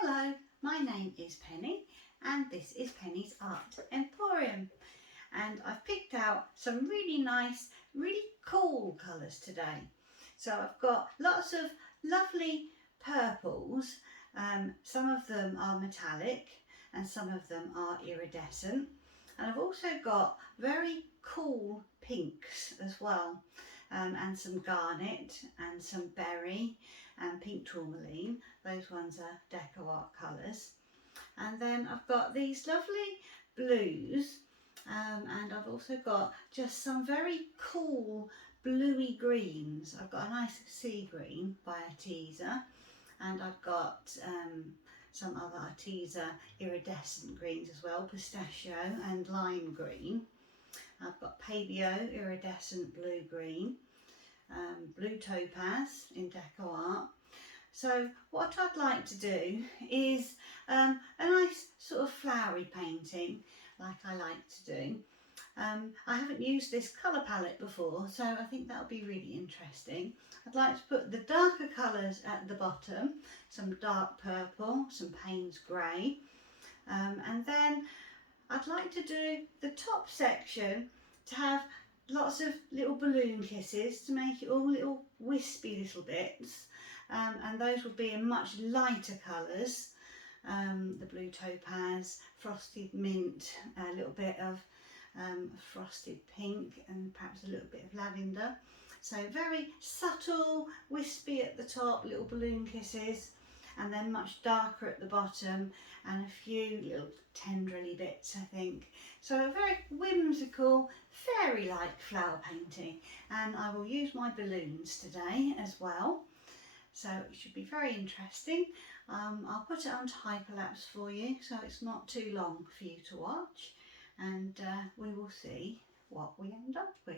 Hello, my name is Penny and this is Penny's Art Emporium, and I've picked out some really nice, really cool colours today. So I've got lots of lovely purples, some of them are metallic and some of them are iridescent, and I've also got very cool pinks as well, and some garnet and some berry and pink tourmaline. Those ones are deco art colours. And then I've got these lovely blues, and I've also got just some very cool bluey greens. I've got a nice sea green by Arteza, and I've got some other Arteza iridescent greens as well, pistachio and lime green. I've got Pabio iridescent blue green, blue topaz in deco art. So what I'd like to do is a nice sort of flowery painting like I like to do. I haven't used this colour palette before, so I think that'll be really interesting. I'd like to put the darker colours at the bottom, some dark purple, some Payne's grey, and then I'd like to do the top section to have lots of little balloon kisses to make it all little wispy little bits, and those will be in much lighter colours, the blue topaz, frosted mint, a little bit of frosted pink, and perhaps a little bit of lavender. So very subtle, wispy at the top, little balloon kisses, and then much darker at the bottom, and a few little tenderly bits, I think. So a very whimsical, fairy-like flower painting, and I will use my balloons today as well. So it should be very interesting. I'll put it onto hyperlapse for you so it's not too long for you to watch, and we will see what we end up with.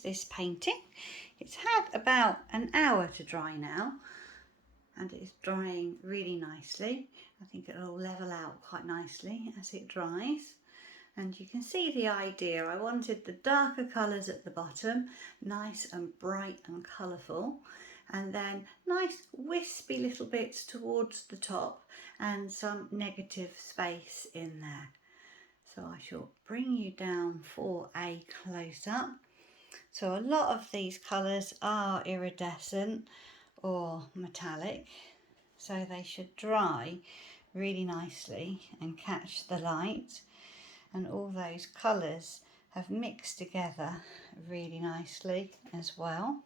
is this painting. It's had about an hour to dry now, and it's drying really nicely. I think it'll level out quite nicely as it dries. And you can see the idea. I wanted the darker colours at the bottom, nice and bright and colourful, and then nice wispy little bits towards the top and some negative space in there. So I shall bring you down for a close-up. So a lot of these colours are iridescent or metallic, so they should dry really nicely and catch the light, and all those colours have mixed together really nicely as well.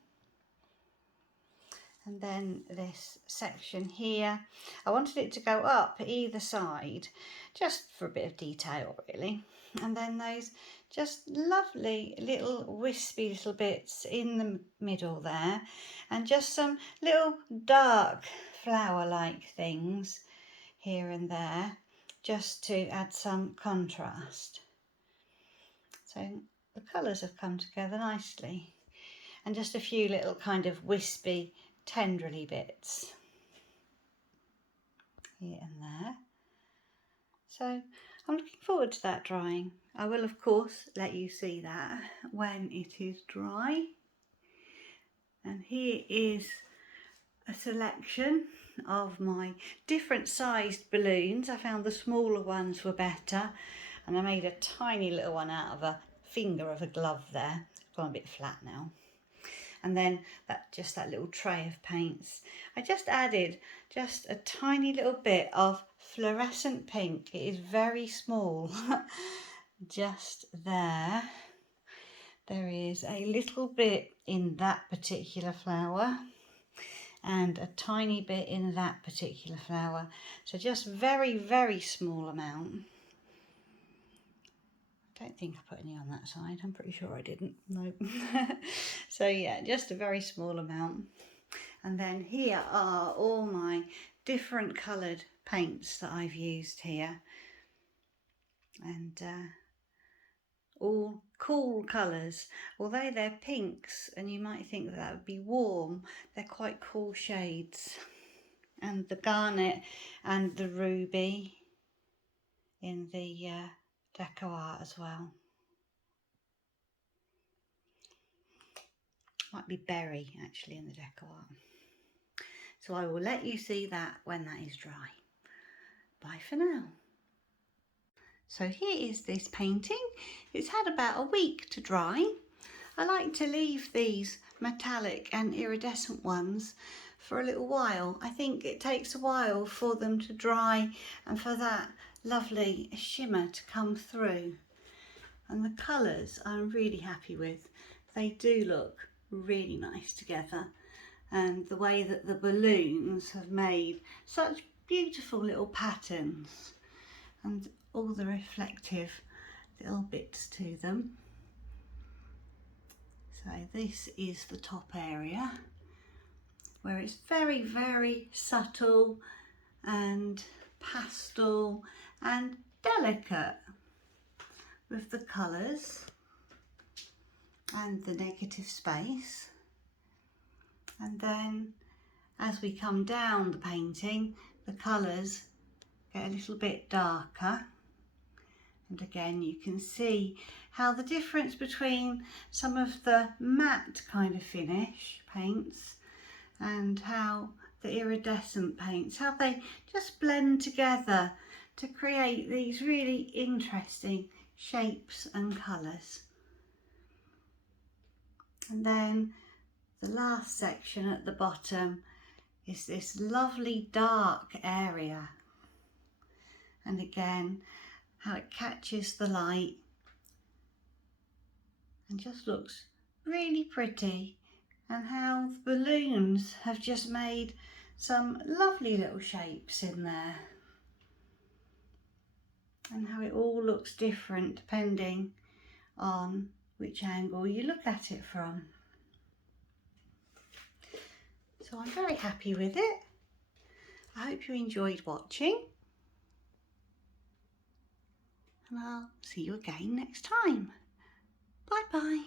And then this section here, I wanted it to go up either side just for a bit of detail really, and then those just lovely little wispy little bits in the middle there, and just some little dark flower like things here and there just to add some contrast. So the colours have come together nicely, and just a few little kind of wispy tendrily bits here and there. So I'm looking forward to that drying. I will of course let you see that when it is dry. And here is a selection of my different sized balloons. I found the smaller ones were better, and I made a tiny little one out of a finger of a glove there. It's gone a bit flat now. And then that little tray of paints. I just added just a tiny little bit of fluorescent pink. It is very small. Just there. There is a little bit in that particular flower and a tiny bit in that particular flower. So just very, very small amount. I don't think I put any on that side. I'm pretty sure I didn't. No. So yeah, just a very small amount. And then here are all my different coloured paints that I've used here. And all cool colours. Although they're pinks and you might think that would be warm, they're quite cool shades. And the garnet and the ruby in the deco art as well. Might be berry actually in the deco art. So I will let you see that when that is dry. Bye for now. So here is this painting. It's had about a week to dry. I like to leave these metallic and iridescent ones for a little while. I think it takes a while for them to dry and for that lovely shimmer to come through. And the colours I'm really happy with. They do look really nice together, and the way that the balloons have made such beautiful little patterns and all the reflective little bits to them. So this is the top area where it's very, very subtle and pastel and delicate with the colours and the negative space. And then as we come down the painting, the colours get a little bit darker. And again, you can see how the difference between some of the matte kind of finish paints and how the iridescent paints, how they just blend together to create these really interesting shapes and colours. And then the last section at the bottom is this lovely dark area. And again, how it catches the light and just looks really pretty, and how the balloons have just made some lovely little shapes in there, and how it all looks different depending on which angle you look at it from. So I'm very happy with it. I hope you enjoyed watching, and I'll see you again next time. Bye bye.